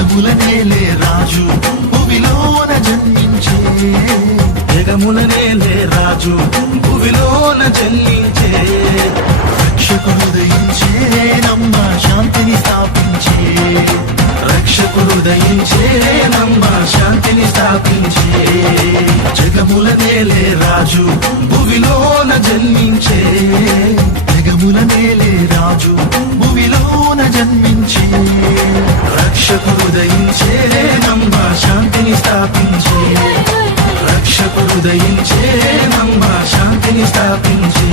జగముల నేలే రాజు భువిలోన జన్మించే, జగముల నేలే రాజు భువిలోన జన్మించే. రక్షకుడు ఉదయించే నమ్మ శాంతిని స్థాపించే, రక్షకుడు ఉదయించే నమ్మ శాంతిని స్థాపించే. జగముల నేలే రాజు భువిలోన జన్మించే, జగముల నేలే రాజు భువిలోన జన్మించే. రక్షకుడు ఉదయించే నమ్మ శాంతిని స్థాపించే, రక్షకుడు ఉదయించే నమ్మ శాంతిని స్థాపించే.